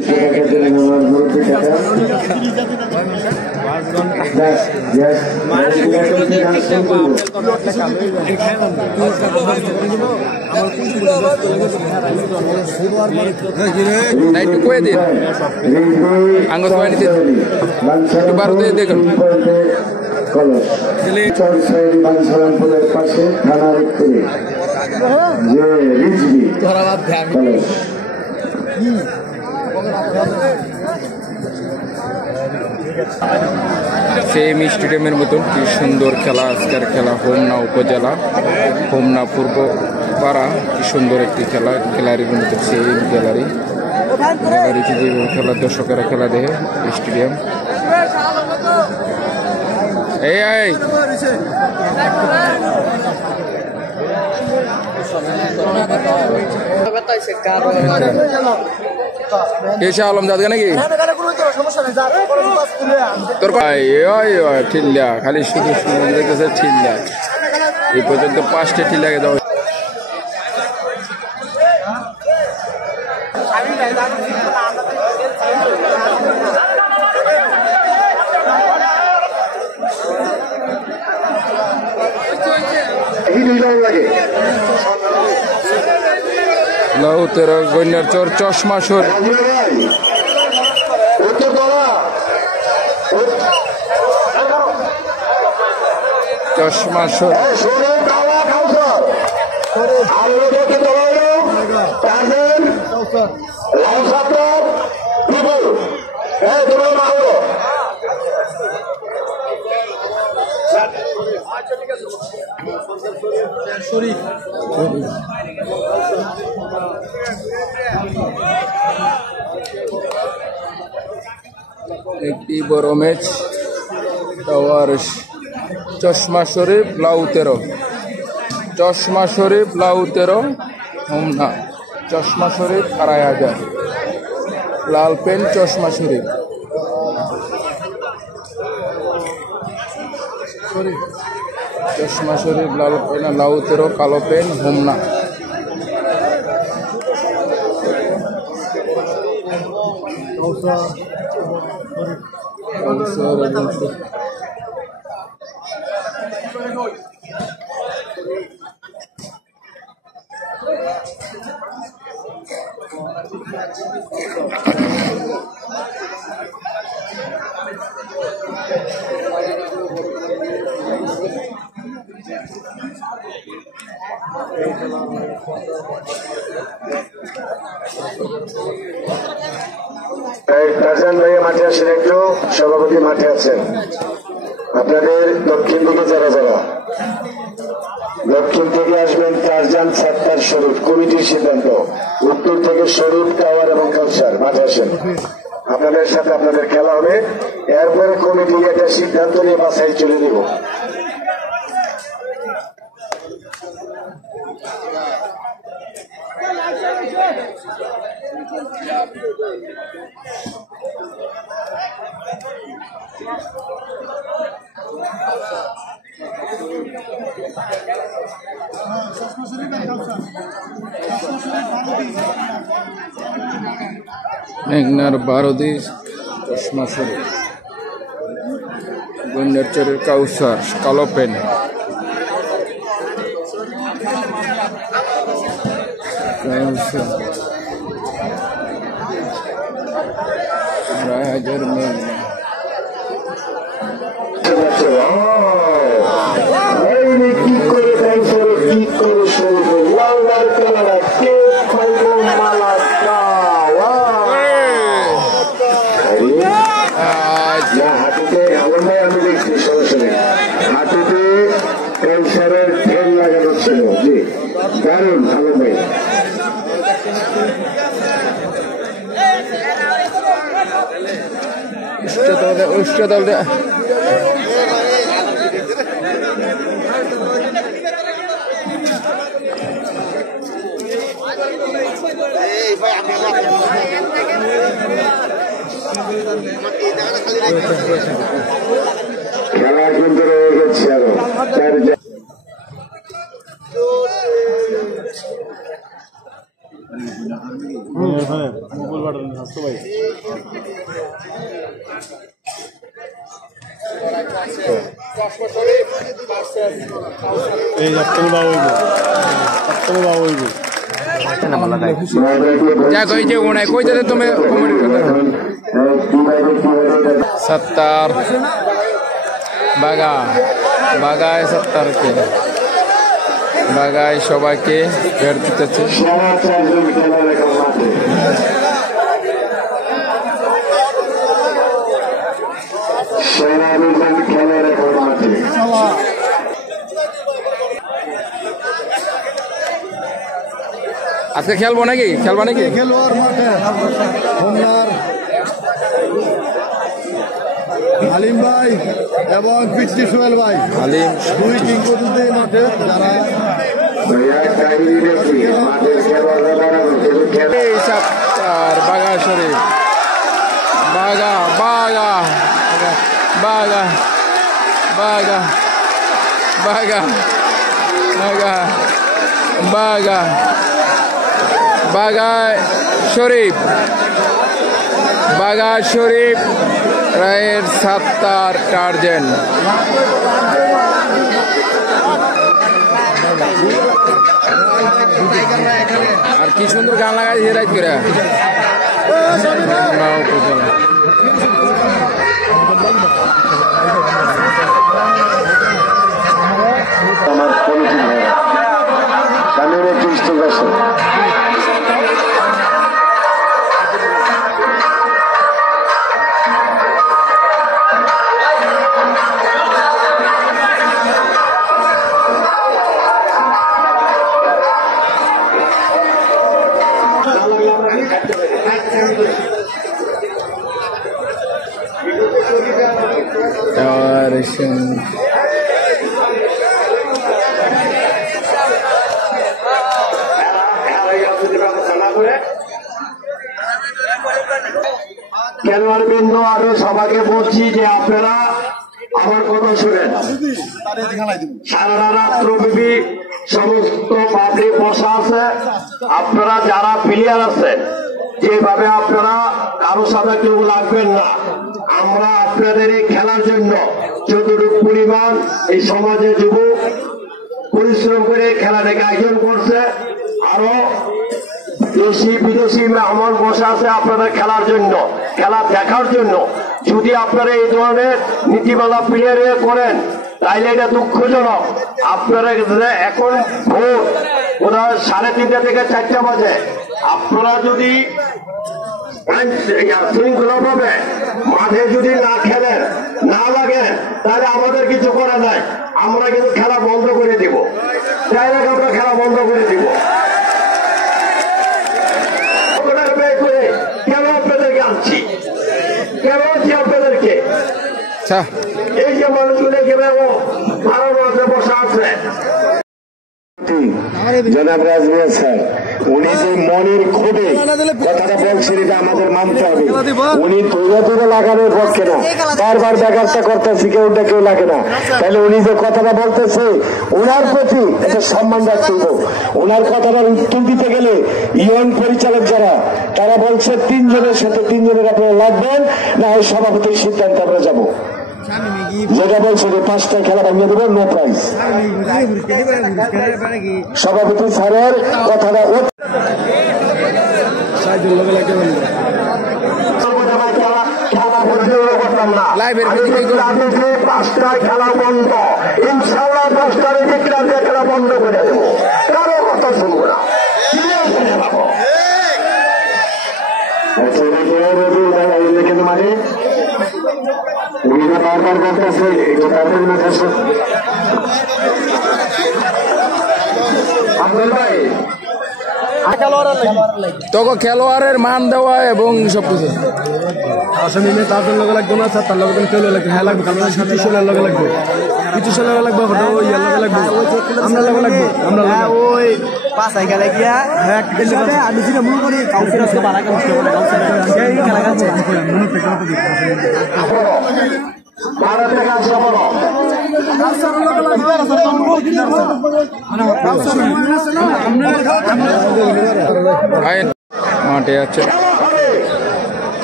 পাশে থানার যে রিজবি সেম স্টেডিয়ামের মতন কি সুন্দর খেলা আজকের খেলা হোমনা উপজেলা হোমনা পূর্ব পাড়া কি সুন্দর একটি খেলা গ্যালারির মতো সেম গ্যালারিতে যেভাবে খেলা দর্শকেরা খেলা দেখে স্টেডিয়াম এই এসে আলম যাবে নাকি তোর ঠিল্লা খালি শুধু দেখতেছে ঠিল্লা এই পর্যন্ত 5টা ঠিল্লাকে দাও লাউতের গন্যার চর চশমা সর চশমা সর একটি বড় ম্যাচ টাওয়ার চশমা শরীফ লাউতেরো চশমা শরীফ লাউতেরো হোমনা চশমা শরীফ 2,500 লাল পেন চশমা শরীফ চশমা শরীফ লাল পেন লাউতেরো কালো পেন হোমনা তারজান ভাইয়া মাঠে আসেন একটু সভাপতি মাঠে আছেন আপনাদের দক্ষিণ দিকে যারা দক্ষিণ থেকে আসবেন তারজান সাত্তার শরীফ কমিটির সিদ্ধান্ত উত্তর থেকে শরীফ টাওয়ার এবং কাউসার মাঠে আসেন আপনাদের সাথে আপনাদের খেলা হবে এরপরে কমিটি একটা সিদ্ধান্ত নিয়ে বাসায় চলে দিব মেঘনার 12 চশমা শরীফ গন্যারচরের কাউসার কালো পেন রায়হাজার মেঘনা কি করে কি করে শুরু লাল লাল কালার কে খাইবো মালা হাঁটুতে আমার ভাই আমি দেখছি সরাসরি হাঁটুতে ক্যান্সারের ঠেল লাগানো ছিল জি দারুণ ভালো ভাই খেলা কিন্তু রয়ে গেছে আরো মোবাইল বাটন স্বাস্থ্য ভাই क्या कही जे उन्हें कोई जगह तुम्हें सत्तर बागा बागाय 70 के बागाय सबाई के बेर दितेছে আজকে খেলবো নাকি খেলোয়াড় মাঠে হোমনার আলিম ভাই এবং পিচটি সোহেল ভাই আলিম দুই কিংবদন্তি মাঠে যারা এই সত্তর বাগা শরীফ বাগা বাগা বাগা বাগা বাগা বাগা বাগা বাগা শরীফ বাগা শরীফ রায়ের 70 টার্জেন আর কি সুন্দর গান লাগাইছে রাইত করে আমার স্বামীর ঠিক আছে খেলোয়াড় বৃন্দ আরো সবাইকে বলছি যে আপনারা আমার কথা শুনেন। সারা রাত্রব্যাপী সমস্ত পাবলিক বসা আছে। আপনারা যারা প্লেয়ার আছেন যেভাবে আপনারা কারো সাথে কেউ লাগবেন না। আমরা আপনাদের এই খেলার জন্য যতটুকু পরিমাণ এই সমাজে যুবক পরিশ্রম করে খেলাটাকে আয়োজন করছে, আরো দেশি বিদেশি মেহমান বসে আছে আপনাদের খেলার জন্য, খেলা দেখার জন্য। যদি আপনারা এই ধরনের নীতিমালা প্লেয়ারে করেন তাইলে এটা দুঃখজনক। আপনারা এখন ভোর ওরা 3:30 থেকে 4টা বাজে, আপনারা যদি শৃঙ্খলা ভাবে মাঠে যদি না খেলেন না লাগে তাহলে আমাদের কিছু করা নাই। আমরা কিন্তু খেলা বন্ধ করে দিব, চাইলে আমরা খেলা বন্ধ করে দিব। কেন আপনাদেরকে আনছি, কেন আনছি আপনাদেরকে? এই যে মানুষগুলো কেউ ভালো মাঠে বসা আছে, জনাব রাজমিয়া স্যার উনি যে মনের ক্ষোভে কথাটা বলছেন এটা আমাদের মানতে হবে। উনি তুলে লাগানোর পক্ষে না, বারবার ব্যাঘাতটা করতেছি কেউ লাগে না। তাহলে উনি যে কথাটা বলতেছে ওনার প্রতি একটা সম্মান রাখতে হবে। ওনার কথাটার উত্তর দিতে গেলে ইউএন পরিচালক যারা তারা বলছে 3 জনের সাথে 3 জনের আপনারা লাগবেন না, ওই সভাপতির সিদ্ধান্তে আমরা যাবো। যেটা বলছে যে 5টা খেলা ভাঙিয়ে দেবো, নো প্রাইজ। সভাপতি স্যারের কথাটা 5টায় খেলা বন্ধ, ইনশাল্লাহ 5টার খেলা বন্ধ করে দেবো, কারো কথা শুনবো না। মানে বারবার বলতেছে তোকে খেলোয়াড়ের মান দেওয়া এবং সবকিছু আসামিনে তাদের লগে লাগবে না, তার লগে কেউ লাগবে, হ্যাঁ লাগবে, কারণ 27 লগে লাগবে, 25 লগে লাগবে, হঠাৎ ওই লগে লাগবে, আমরা লগে লাগবে, আমরা ওই 5 গেলে গিয়া হ্যাঁ আমি যেটা মনে করি কাউন্সিলর আজকে বাড়া কাজ করে না, কাউন্সিলর এই খেলা কাজ করে মনে থেকে তো দিতে ভারত থেকে আসা বলো মাঠে আছে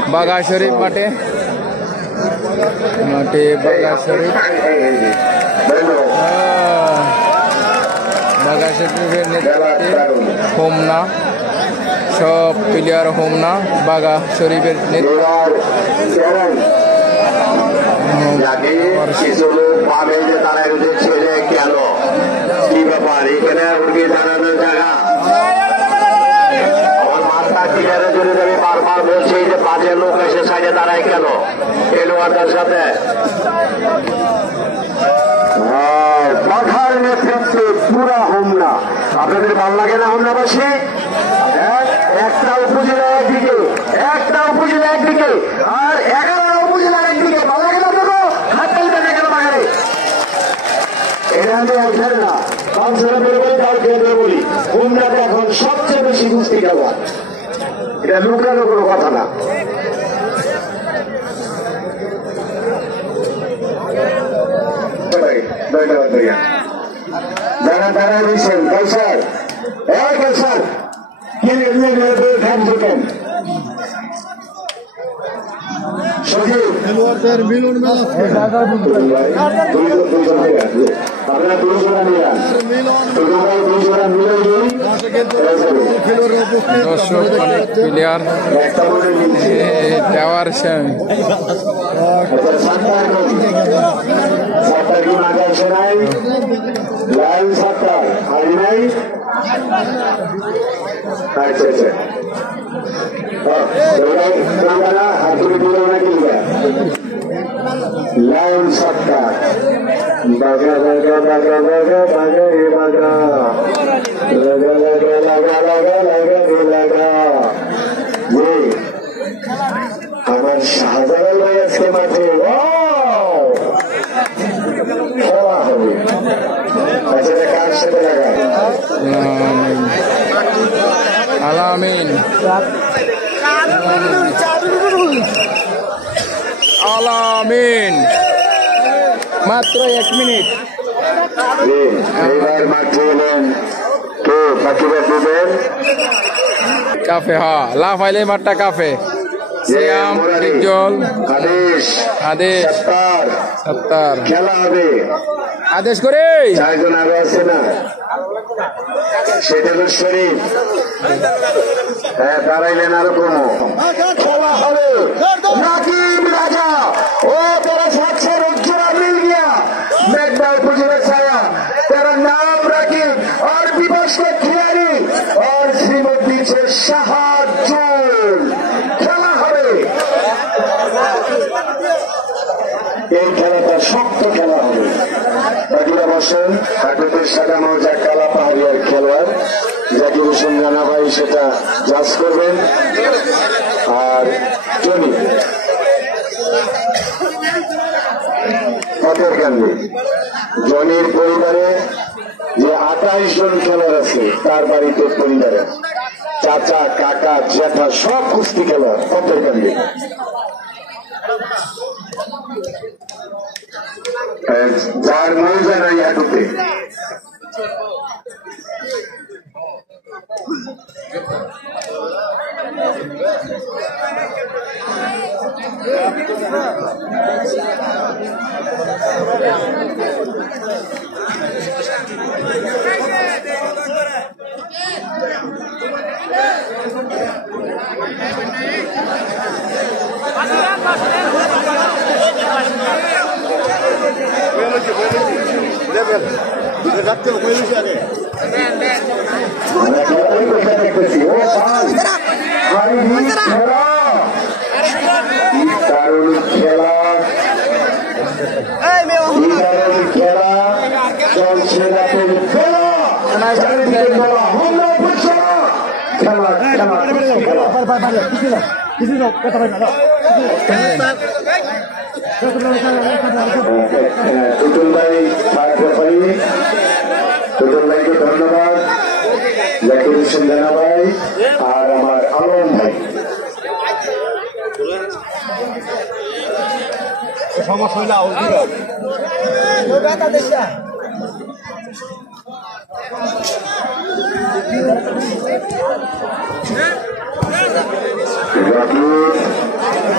বাঘা শরীফ মাঠে বাঘা শরীফ বাঘা শরীফের নেতৃত্বে হোমনা সব প্লেয়ার হোমনা বাঘা শরীফের বারবার বলছি যে বাজে লোক এসে সাইডে দাঁড়ায় কেন খেলোয়াড়দের সাথে বাঘার নেতৃত্বে পুরা হোমনা। আপনাদের ভালো লাগে না হোমনাবাসী? একটা উপজেলা একদিকে আর 11টা উপজেলা একদিকে। ভালো লাগে না আপনাকে? হাত তালবেন না কেন বাঘারে? এটা আমি একজন না কাউন্সিলর বলে কাউকে বলি হোমনাতে এখন সবচেয়ে বেশি কুস্তি খেলা। এটা লুকানো কোনো কথা না। যারা দাঁড়ায় রয়েছেন কালসার কালসার খেলোয়াড়দের মিলন মেলা আপনারা দুজোড়া নিয়ে দর্শক অনেক প্লেয়ার দেওয়ার স্বামী সরকার কি মাঝে আসে নাই? লাইন সরকার হারি নাই। আচ্ছা আচ্ছা হাত তুলে দিল না কিনবে লাইন সরকার বাগা বাগা বাগা বাগা বাগা রে বাগা লাগা লাগা লাগা লাগা লাগা রে লাগা। আমার শাহজালাল ভাই আজকে মাঠে খেলা হবে। আচ্ছা কার সাথে লাগা? আলামিন আলামিন মাত্র 1 মিনিট। এইবার মাঠে এলেন কে? বাকিরা দেবেন কাফে। হ্যাঁ লাফাইলে মাঠটা কাফে। সিয়াম ডিজল আদেশ সত্তার খেলা হবে। আদেশ করে 4 জন আরো আছে না? সেটা তো শরীফ। হ্যাঁ দাঁড়াইলেন আরো কমো। খেলা হবে রাকিব রাজা ও तेरा साथ से रुजरा मिल गया मेघना उपजिला छाया तेरा नाम राकिब और विपक्ष के खिलाड़ी और श्रीमती से शाहजुल। খেলা হবে। এই খেলাটা শক্ত খেলা হবে। বাকিরা বসেন। হাটুতে সাজানো যা কালা পাহাড়িয়ার খেলোয়াড় জাকির হোসেন রানা ভাই সেটা জাজ করবেন। আর জনি পথের কান্দি জনির পরিবারে যে 28 জন খেলোয়াড় আছে তার বাড়িতে পরিবারে চাচা কাকা জ্যাঠা সব কুস্তি খেলোয়াড় পথের কান্দি। যার মৌজা নাই হাঁটুতে টুটুল ভাই টুটুল ভাইকে ধন্যবাদ, জাকির হোসেন রানা ভাই আর আমার আলম ভাই। সমস্যা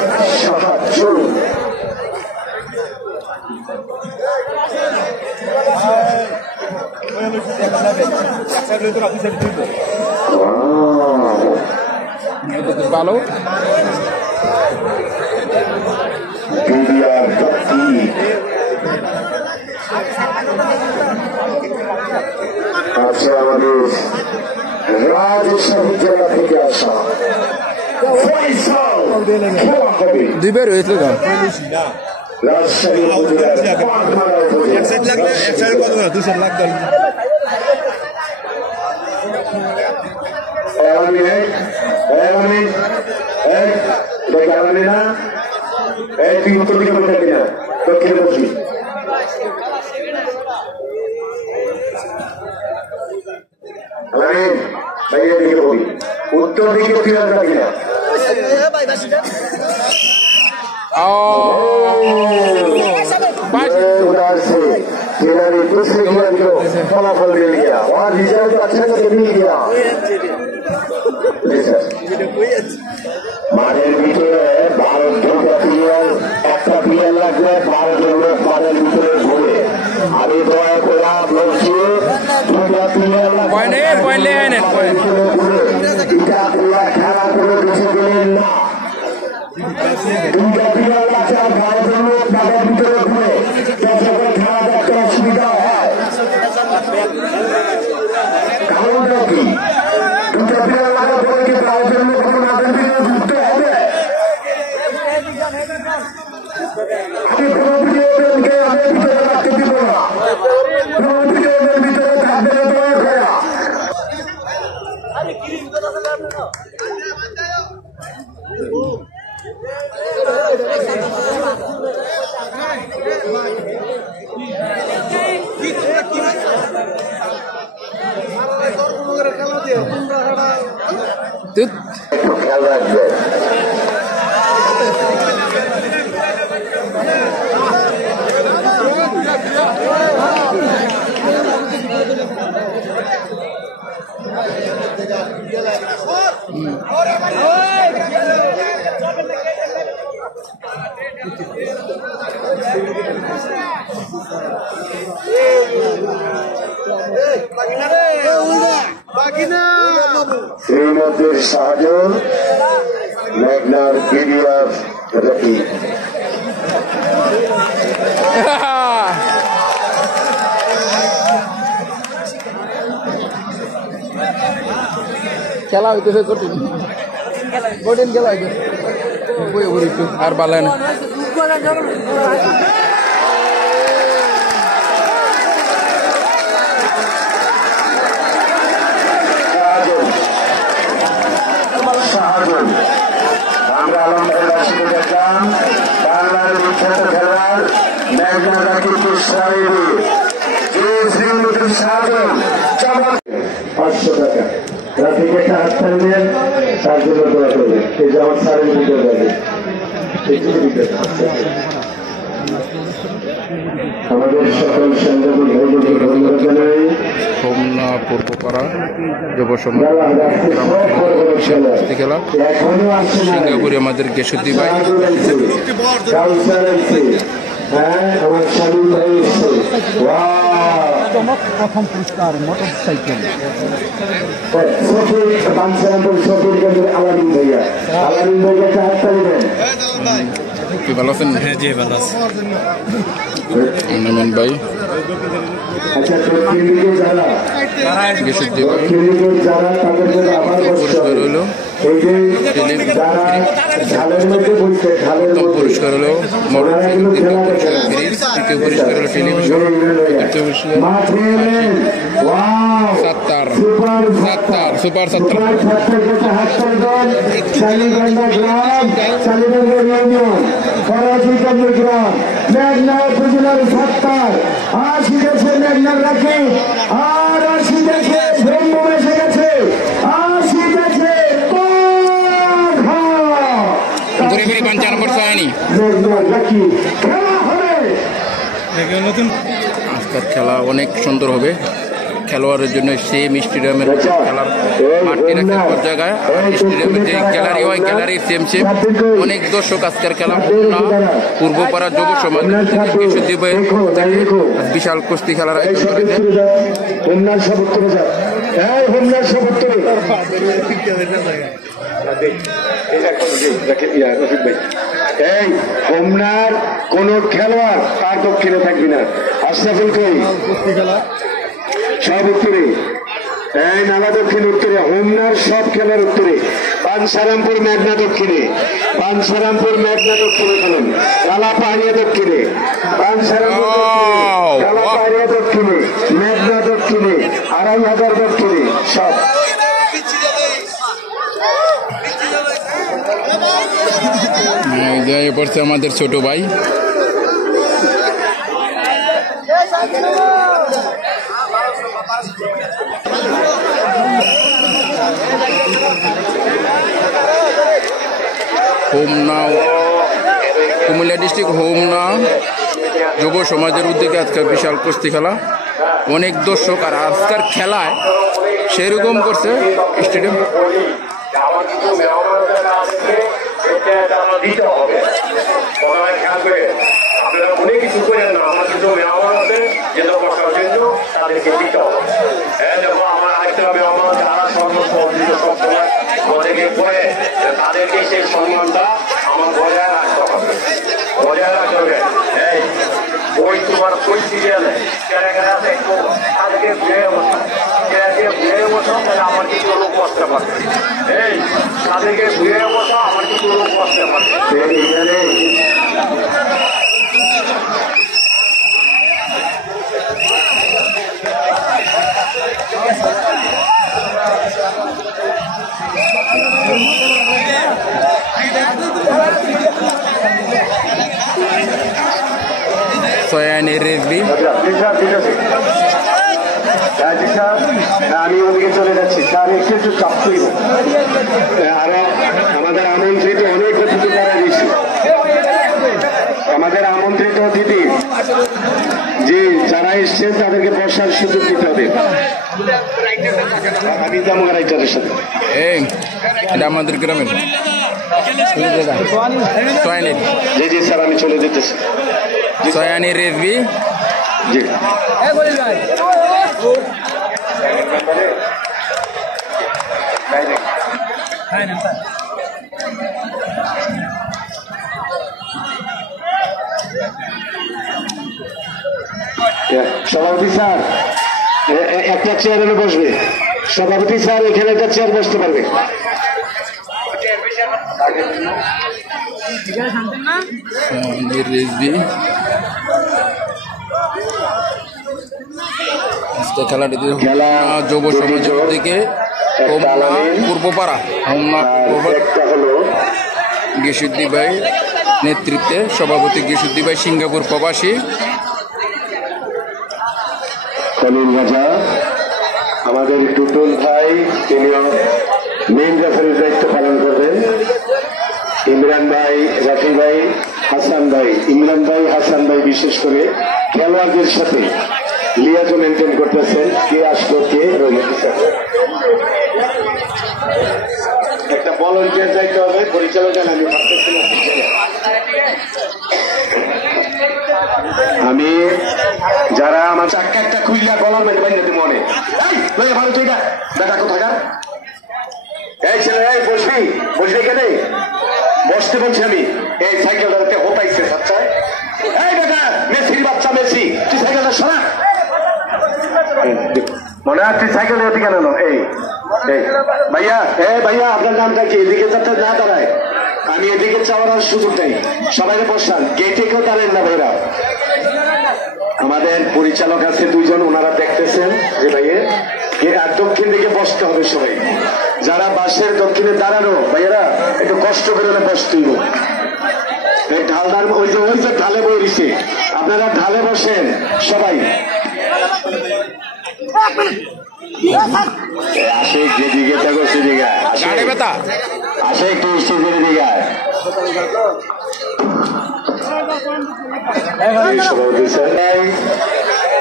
ভালো আছে আমাদের রাজশাহী জেলা থেকে আসা ফয়সাল খেলা হবে দুইবার হয়েছিল তো রাজশাহী উপজেলার পাঁচমারা উপজেলা। তুই উত্তর দিকে বলে থাকবি না, দক্ষিণে বসবি। বাইরে দিকে বলি, উত্তর দিকে তুই আর যাবি না। उधर से जिन्होंने दूसरे खिलाड़ी को फलाफल दे लिया और रिजल्ट अच्छा करके मिल गया। মাঠের ভিতরে 12টা প্লেয়ার, একটা প্লেয়ার লাগবে 12 জন লোক মাঠের ভিতরে ঘুরে। আমি দয়া করে বলছি 2টা প্লেয়ার লাগবে, এটা পুরা খেলা করে বেশি দিলেন না। 2টা প্লেয়ার লাগছে আর 12 জন লোক মাঠের ভিতরে ঘুরে, যাতে করে খেলা দেখতে অসুবিধা হয়। কারণটা কি? 2টা প্লেয়ার লাগার পরে কি 12 জন লোক মাঠের ভিতরে ঘুরতে হবে? আমি কোনো প্লেয়ারকে আমাদের ভিতরে রাখতে দিব না, কোনো প্লেয়ারের ভিতরে থাকবে না। দয়া করে একটু খেয়াল রাখবে। শ্রীমতির শাহজাহান, মেঘনার গিরিয়ার রাখি। খেলা হইতেছে কঠিন কঠিন খেলা হইতেছে আর বালেন আমরা আলমবাড়ির শিখে দেখলাম বাংলার বিখ্যাত খেলোয়াড় মেঘনা রাকিবুর সাহেব শ্রীমতির শাহজাহান 500 টাকা। রাফিকে হাত ছাড়বেন, তার জন্য দোয়া করবেন। এই যে আমার সারের ভিতরে যাবে আমাদের সকল সংগ্রামী ভাইদেরকে ধন্যবাদ জানাই। হোমনা পূর্বপাড়া যুব সমাজ খেলা সিঙ্গাপুরে আমাদের গেসুদ্দি ভাই আমার স্বামী ভাই প্রথম পুরস্কার মোটর সাইকেল আলামিন ভাইয়া, আলামিন ভাইয়াকে হাত তালিবেন। কি ভালো আছেন? হ্যাঁ জি ভালো আছি। নমন ভাই আচ্ছা, ক্লিনিকে যারা গেসুদ্দি ভাই যারা তাদের জন্য আবার পুরস্কার হলো যারা ঝালের মধ্যে বসছে, ঝালের প্রথম পুরস্কার হলো মোটর সাইকেল, দ্বিতীয় পুরস্কার ফ্রিজ, তৃতীয় পুরস্কার হলো টেলিভিশন, চতুর্থ পুরস্কার সুপার সাত্তার মেঘনা উপজেলার 70 80 দেশে মেঘনার রাখি আর 80 দেশে ব্রহ্ম এসে গেছে 80 দেশে ঘুরে ঘুরে 95 হয়নি। মেঘনার রাখি খেলা হবে। আজকের খেলা অনেক সুন্দর হবে। খেলোয়াড়ের জন্য সেম স্টেডিয়ামের খেলার মাঠটি রাখার পর জায়গায় স্টেডিয়ামের যে গ্যালারি হয় গ্যালারির সেম অনেক দর্শক আজকের খেলা হোমনা পূর্বপাড়া যুব সমাজ বিশাল কুস্তি খেলার আয়োজন করেছে। এই হোমনার কোন খেলোয়াড় তার দক্ষিণে থাকবি না। আশরাফুল কই সব উত্তরে, এই নালা দক্ষিণ উত্তরে, হোমনার সব খেলার উত্তরে। পানসারামপুর মেঘনা দক্ষিণে, পানসারামপুর মেঘনা দক্ষিণে খেলেন, কালা পাহাড়িয়া দক্ষিণে, পানসারামপুর কালা পাহাড়িয়া দক্ষিণে, মেঘনা দক্ষিণে, 2500 দক্ষিণে সব। পড়ছে আমাদের ছোট ভাই হোমনা কুমিল্লা ডিস্ট্রিক্ট হোমনা যুব সমাজের উদ্যোগে আজকের বিশাল কুস্তি খেলা, অনেক দর্শক। আর আজকের খেলায় সেরকম করছে স্টেডিয়াম আপনারা অনেক কিছু করেন না, আমার কিন্তু মেহমান আছে যেটা বসার জন্য তাদেরকে দিতে হবে। হ্যাঁ দেখো আমার আরেকটা মেহমান যারা সর্বসম্মত সবসময় ঘরে পড়ে তাদেরকে সেই সম্মানটা আমার বজায় রাখতে হবে, বজায় রাখতে হবে। এই ওই তোমার পরিস্থিতি আছে একটু তাদেরকে ঘুরে বসা, ঘুরে বসা তাহলে আমার কিছু লোক বসতে পারবে। এই তাদেরকে ঘুরে বসা আমার কিছু লোক বসতে পারবে। সয়ানি রেজবি আমি ওদিকে চলে যাচ্ছি স্যার, একটু একটু চাপ করিব। আর আমাদের আমন্ত্রিত অনেক অতিথি তারা দিয়েছি, আমাদের আমন্ত্রিত অতিথি যে যারা এসছেন তাদেরকে বসার সুযোগ দিতে হবে। আমি যাবো রাইটারের সাথে। এটা আমাদের গ্রামের সয়ানি। জি জি স্যার, আমি চলে যেতেছি। সয়ানি রেজবি জি সভাপতি স্যার একটা চেয়ার এনে বসবে। সভাপতি স্যার এখানে একটা চেয়ার বসতে পারবে। রেজবি খেলাটিতে যুব সমাজের দিকে পূর্বপাড়া হোমনা গিসুদ্দি ভাই নেতৃত্বে, সভাপতি গিসুদ্দি ভাই সিঙ্গাপুর প্রবাসী। কলিল রাজা আমাদের টুটুল ভাই, তিনিও মেইন রেফারির দায়িত্ব পালন করবেন। ইমরান ভাই, রাফি ভাই, হাসান ভাই, ইমরান ভাই, হাসান ভাই বিশেষ করে খেলোয়াড়দের সাথে লিয়াজও মেনটেন করতেছেন, কে আসলো কে রইল। একটা ভলান্টিয়ার যাইতে হবে, পরিচালক জান আমি ভাবতেছি না। আমি যারা আমার চাক্কা একটা খুইলা গলার মেটে বাইরে মনে ভালো তুই বেটা কোথাকার, এই ছেলে এই বসবি, বসবি কেন বসতে বলছি আমি। এই সাইকেলটাতে হতাইছে বাচ্চা, এই বেটা মেসির বাচ্চা মেসি, তুই সাইকেলটা সরা। মনে হয় তুই সাইকেল হাতে কেন? এই ভাইয়া, ভাইয়া আপনার নামটা কি? এদিকে যাতে না দাঁড়ায়, আমি এদিকে চাওয়ার সুযোগ নেই। সবাই বসান, গেটে কেউ দাঁড়েন না ভাইরা। আমাদের পরিচালক আছে দুইজন, ওনারা দেখতেছেন যে ভাইয়ের আর দক্ষিণ দিকে বসতে হবে সবাই। যারা বাসের দক্ষিণে দাঁড়ানো ভাইয়েরা একটু কষ্ট করে বসতেই হোক। এই ঢালদার ওই যে ঢালে বইছে, আপনারা ঢালে বসেন সবাই। আসে যেদিকে থাকো সেদিকে আসে, একটু স্টেজের দিকে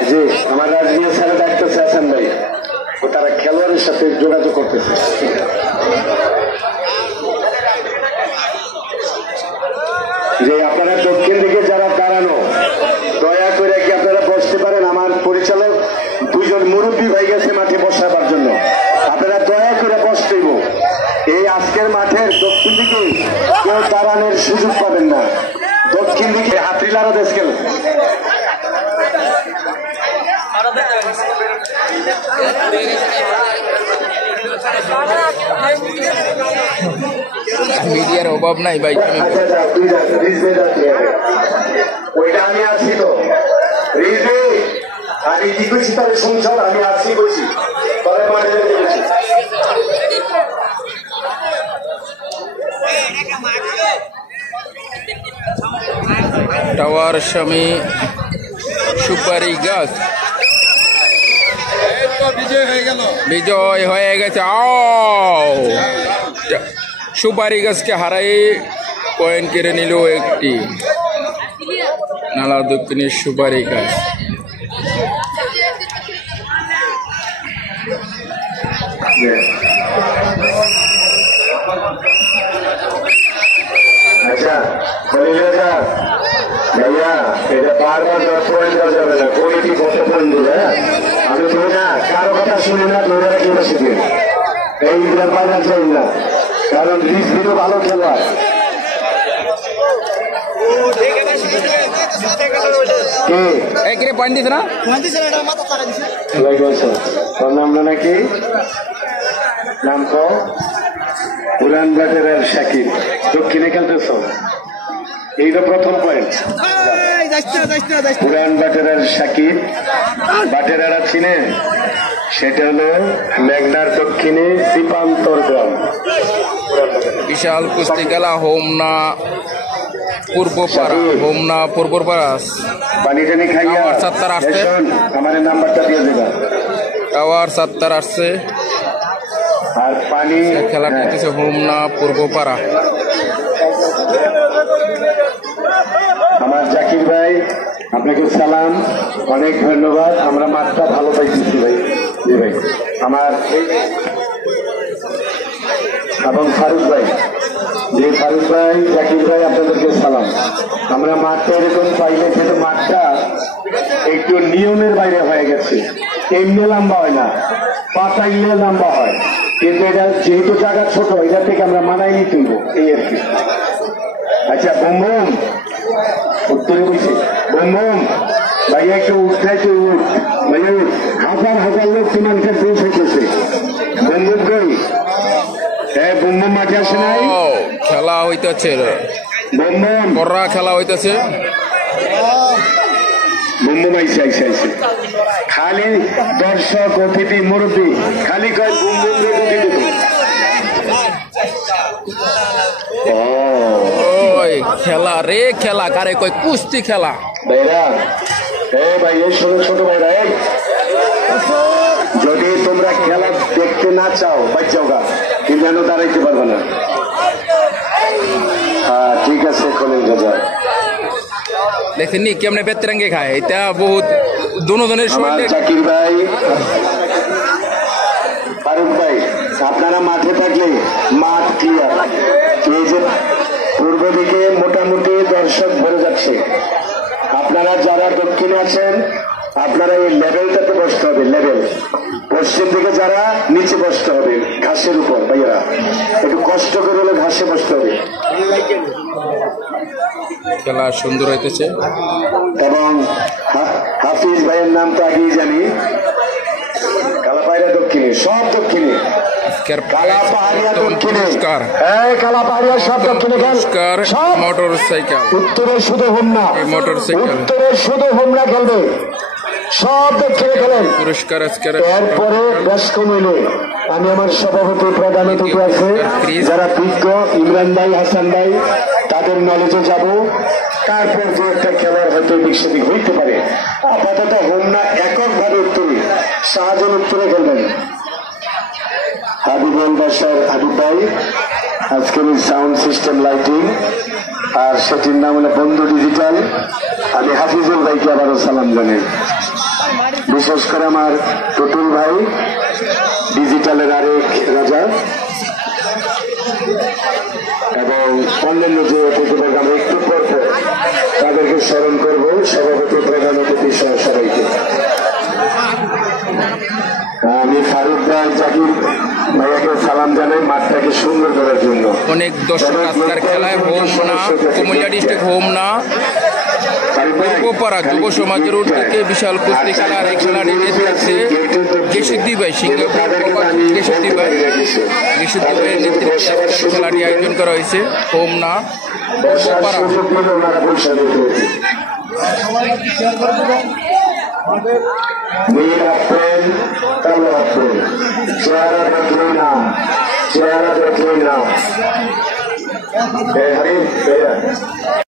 জি আমার রাজনীতি স্যারে ডাকতেছে হাসান ভাই, তারা খেলোয়াড়ের সাথে যোগাযোগ করতেছে। যে আপনারা দক্ষিণ দিকে যারা দাঁড়ানো, দয়া করে কি আপনারা বসতে পারেন? আমার পরিচালক দুজন মুরব্বী ভাই গেছে মাঠে বসাবার জন্য, আপনারা দয়া করে বসতেইব। এই আজকের মাঠের দক্ষিণ দিকে কেউ দাঁড়ানোর সুযোগ পাবেন না। দক্ষিণ দিকে হাতরিলারও দেশ খেল। মিডিয়ার অভাব নাই ভাই। ওইটা আমি আসছি তো রিজভি, আমি কি করছি তাহলে শুনছ? আমি আসছি বলছি তবে মাঠে যেতে বলছি। টাওয়ার স্বামী সুপারি গাছ বিজয় হয়ে গেছে। সুপারি গাছকে হারাই পয়েন্ট কেড়ে নিল একটি নালা দক্ষিণের সুপারি গাছ। আচ্ছা ভাইয়া, এটা বারবার পয়েন্ট দেওয়া যাবে না, কমিটি কত পয়েন্ট দেবে? আমি তুমি না কারো কথা শুনে না, তোমরা কি শিখে এই ব্যাপারে চাই না, কারণ রিজভিরও ভালো খেলোয়াড়। পয়েন্ট দিছে না তোর নাম নাকি নাম তো উড়ান ব্যাটারের শাকিব, দক্ষিণে খেলতেছ, এইটা প্রথম পয়েন্ট। উড়ান ব্যাটারের শাকিব, ব্যাটারেরা চিনে, সেটা হলো মেঘনার দক্ষিণে দীপান্তর গ্রাম। বিশাল কুস্তি খেলা হোমনা পূর্বপাড়া, হোমনা পূর্বপাড়া। পানি টানি খাইয়া টাওয়ার ৭ আসছে, আমার নাম্বারটা দিয়ে দেবা। টাওয়ার ৭ আসছে আর পানি খেলা করতেছে হোমনা পূর্বপাড়া। আমার জাকির ভাই, আপনাকে সালাম, অনেক ধন্যবাদ। আমরা মাঠটা ভালো পাইতেছি ভাই। জি ভাই, আমার এবং ফারুক ভাই, যে ফারুক ভাই, জাকির ভাই, আপনাদেরকে সালাম। আমরা মাঠটা এরকম পাইলে, কিন্তু মাঠটা একটু নিয়মের বাইরে হয়ে গেছে। এমনি লম্বা হয় না, পাতাইলে লম্বা হয়, কিন্তু এটা যেহেতু জায়গা ছোট, এটা থেকে আমরা মানাই নিতে হইব, এই আর কি। আচ্ছা বোম উত্তরে বলছি, বোম ভাইয়া একটু উঠাইতে উঠ ভাইয়া, হাজার হাজার লোক তোমাকে পৌঁছাইতেছে। বোম কই? হ্যাঁ বোম মাঠে আসে নাই? খেলা হইতেছে, বোম বড়রা খেলা হইতেছে। বোম আইসে আইসে আইসে, খালি দর্শক অতিথি মুরব্বী খালি কয় বোম বোম রেখে দিতে। খেলা রে খেলা, কারে কয় কুস্তি খেলা। ভাইরা, এই ভাই, এই ছোট ছোট ভাইরা, এই যদি তোমরা খেলা দেখতে না চাও বাচ্চাও গা, কিন্তু যেন দাঁড়াইতে পারবে না। হ্যাঁ ঠিক আছে, খোলেন রাজা। দেখেননি কেমনে বেতরাঙ্গে খায়, এটা বহুত দুজনের আমার জাকির ভাই, ফারুক ভাই, আপনারা মাঠে থাকলে মাঠ ক্লিয়ার। এই যে পূর্ব দিকে মোটামুটি দর্শক ভরে যাচ্ছে, আপনারা যারা দক্ষিণে আছেন আপনারা এই লেভেলটাতে বসতে হবে, লেভেল। পশ্চিম দিকে যারা নিচে বসতে হবে ঘাসের উপর, ভাইয়েরা একটু কষ্ট করে হলে ঘাসে বসতে হবে। খেলা সুন্দর হইতেছে এবং হাফিজ ভাইয়ের নাম তো আগেই জানি, কালাপাহাড়িয়া দক্ষিণে, সব দক্ষিণে, কালাপাহাড়িয়া দক্ষিণে, কালাপাহাড়িয়া সব দক্ষিণে, মোটর সাইকেল উত্তরে শুধু হোমনা, মোটর সাইকেল উত্তরে শুধু হোমনা খেলবে, সব দক্ষিণে খেলেন। পুরস্কার আজকের এরপরে বেশ কমিলে আমি আমার সভাপতি প্রধান অতিথি আছে যারা বিজ্ঞ, ইমরান ভাই, হাসান ভাই, তাদের নলেজে যাব। তারপর যে একটা খেলার হয়তো বিশ্ববিক হইতে পারে। আপাতত হোমনা এককভাবে উত্তরে, শাহজাহান উত্তরে খেলবেন। হাবিবুল বাসার হাবিব ভাই আজকের এই সাউন্ড সিস্টেম লাইটিং, আর সেটির নাম হলো বন্ধু ডিজিটাল। আমি হাফিজুল ভাইকে আবারও সালাম জানাই। বিশেষ করে আমার টুটুল ভাই ডিজিটালের আরেক রাজা এবং অন্যান্য যে অতিথিবর্গ আমরা একটু পর তাদেরকে স্মরণ করব, সভাপতি প্রধান অতিথি সহ সবাইকে। আমি ফারুক ভাই জাকির ভাইয়াকে সালাম জানাই মাঠটাকে সুন্দর করার জন্য। অনেক দর্শক আজকের খেলায় হোমনা কুমিল্লা ডিস্ট্রিক্ট হোমনা পূর্বপাড়া যুব সমাজের উদ্যোগে বিশাল কুস্তি খেলার এই খেলাটি নেতৃত্বে গেসুদ্দি ভাই সিঙ্গাপুর গেসুদ্দি ভাইয়ের নেতৃত্বে খেলাটি আয়োজন করা হয়েছে হোমনা পূর্বপাড়া। নীল আপেল কালো আপেল চেহারা দেখলেই না